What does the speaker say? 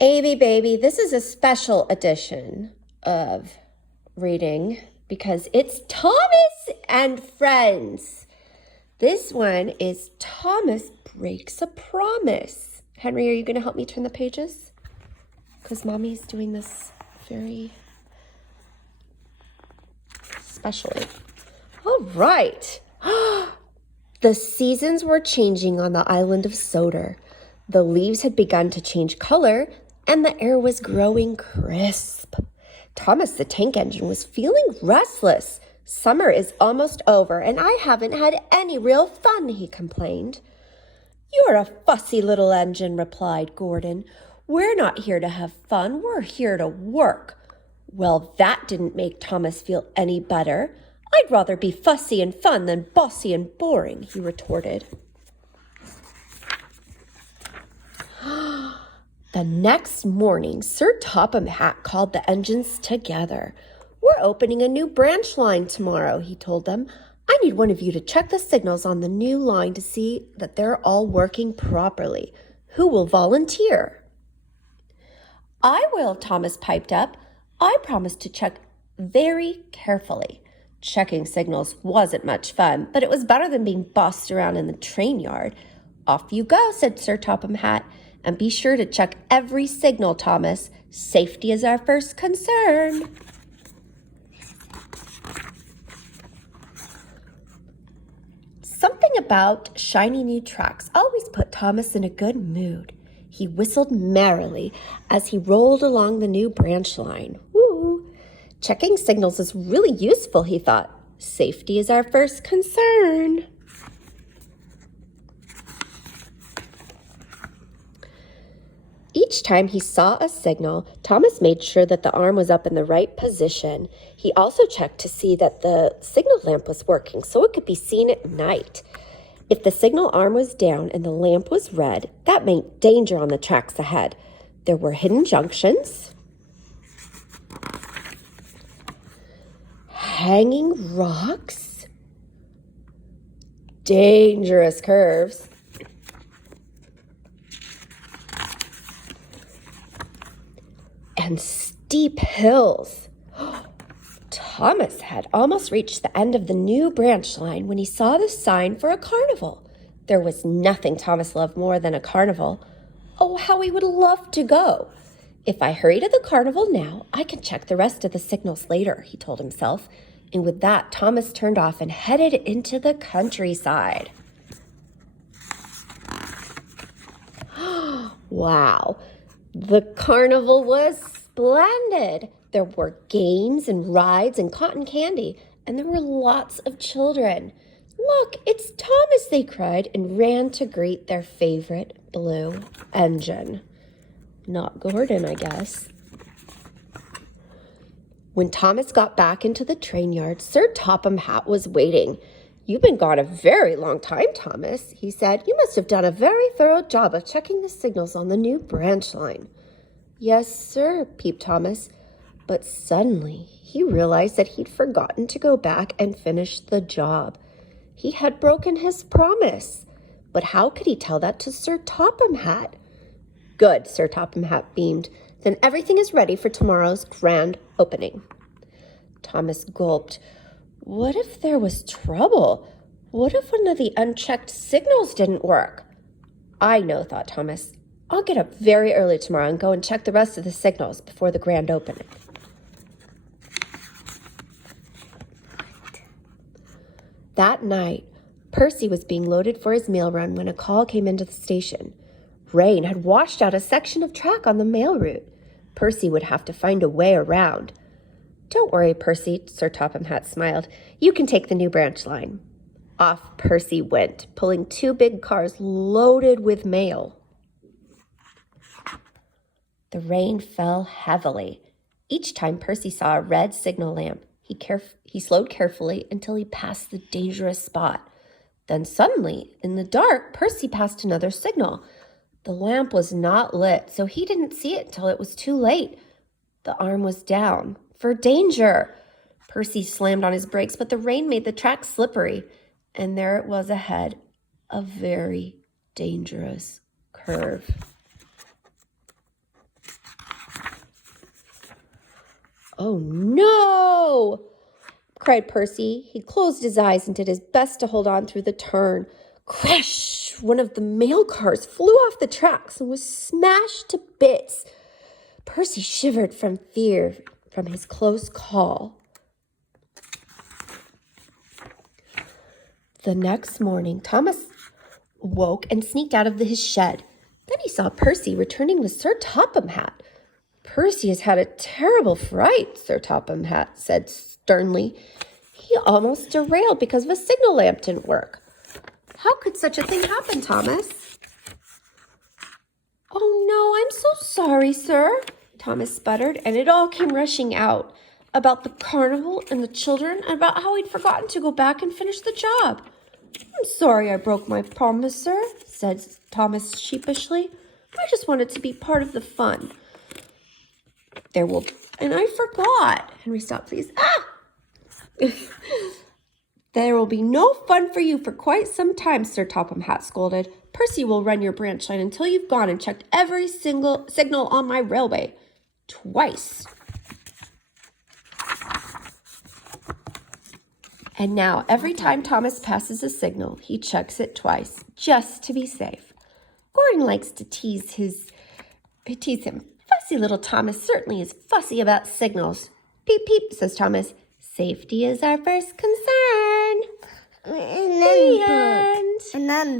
Avy baby, this is a special edition of reading because it's Thomas and Friends. This one is Thomas Breaks a Promise. Henry, are you going to help me turn the pages? Because Mommy's doing this very specially. All right. The seasons were changing on the island of Sodor. The leaves had begun to change color, and the air was growing crisp. Thomas the tank engine was feeling restless. Summer is almost over, and I haven't had any real fun, he complained. You're a fussy little engine, replied Gordon. We're not here to have fun, we're here to work. Well, that didn't make Thomas feel any better. I'd rather be fussy and fun than bossy and boring, he retorted. The next morning, Sir Topham Hatt called the engines together. We're opening a new branch line tomorrow, he told them. I need one of you to check the signals on the new line to see that they're all working properly. Who will volunteer? I will, Thomas piped up. I promised to check very carefully. Checking signals wasn't much fun, but it was better than being bossed around in the train yard. Off you go, said Sir Topham Hatt. And be sure to check every signal, Thomas. Safety is our first concern. Something about shiny new tracks always put Thomas in a good mood. He whistled merrily as he rolled along the new branch line. Woo! Checking signals is really useful, he thought. Safety is our first concern. Each time he saw a signal, Thomas made sure that the arm was up in the right position. He also checked to see that the signal lamp was working so it could be seen at night. If the signal arm was down and the lamp was red, that meant danger on the tracks ahead. There were hidden junctions, hanging rocks, dangerous curves, and steep hills. Thomas had almost reached the end of the new branch line when he saw the sign for a carnival. There was nothing Thomas loved more than a carnival. Oh, how he would love to go. If I hurry to the carnival now, I can check the rest of the signals later, he told himself. And with that, Thomas turned off and headed into the countryside. Wow. The carnival was splendid. There were games and rides and cotton candy, and there were lots of children. Look, it's Thomas, they cried, and ran to greet their favorite blue engine. Not Gordon, I guess. When Thomas got back into the train yard, Sir Topham Hatt was waiting. You've been gone a very long time, Thomas, he said. You must have done a very thorough job of checking the signals on the new branch line. Yes, sir, peeped Thomas. But suddenly he realized that he'd forgotten to go back and finish the job. He had broken his promise. But how could he tell that to Sir Topham Hatt? Good, Sir Topham Hatt beamed. Then everything is ready for tomorrow's grand opening. Thomas gulped. What if there was trouble? What if one of the unchecked signals didn't work? I know, thought Thomas. I'll get up very early tomorrow and go and check the rest of the signals before the grand opening. That night, Percy was being loaded for his mail run when a call came into the station. Rain had washed out a section of track on the mail route. Percy would have to find a way around. Don't worry, Percy, Sir Topham Hatt smiled. You can take the new branch line. Off Percy went, pulling 2 big cars loaded with mail. The rain fell heavily. Each time Percy saw a red signal lamp, he slowed carefully until he passed the dangerous spot. Then suddenly, in the dark, Percy passed another signal. The lamp was not lit, so he didn't see it until it was too late. The arm was down. For danger! Percy slammed on his brakes, but the rain made the track slippery. And there it was ahead, a very dangerous curve. Oh, no! Cried Percy. He closed his eyes and did his best to hold on through the turn. Crash! One of the mail cars flew off the tracks and was smashed to bits. Percy shivered from fear from his close call. The next morning, Thomas woke and sneaked out of his shed. Then he saw Percy returning with Sir Topham Hatt. Percy has had a terrible fright, Sir Topham Hatt said sternly. He almost derailed because the signal lamp didn't work. How could such a thing happen, Thomas? Oh, no, I'm so sorry, sir, Thomas sputtered, and it all came rushing out about the carnival and the children and about how he'd forgotten to go back and finish the job. I'm sorry I broke my promise, sir, said Thomas sheepishly. I just wanted to be part of the fun. And I forgot. Henry, stop, please. There will be no fun for you for quite some time, Sir Topham Hatt scolded. Percy will run your branch line until you've gone and checked every single signal on my railway. Twice. And now, every time Thomas passes a signal, he checks it twice, just to be safe. Gordon likes to tease him. Fussy little Thomas certainly is fussy about signals. Peep, peep, says Thomas. Safety is our first concern. And then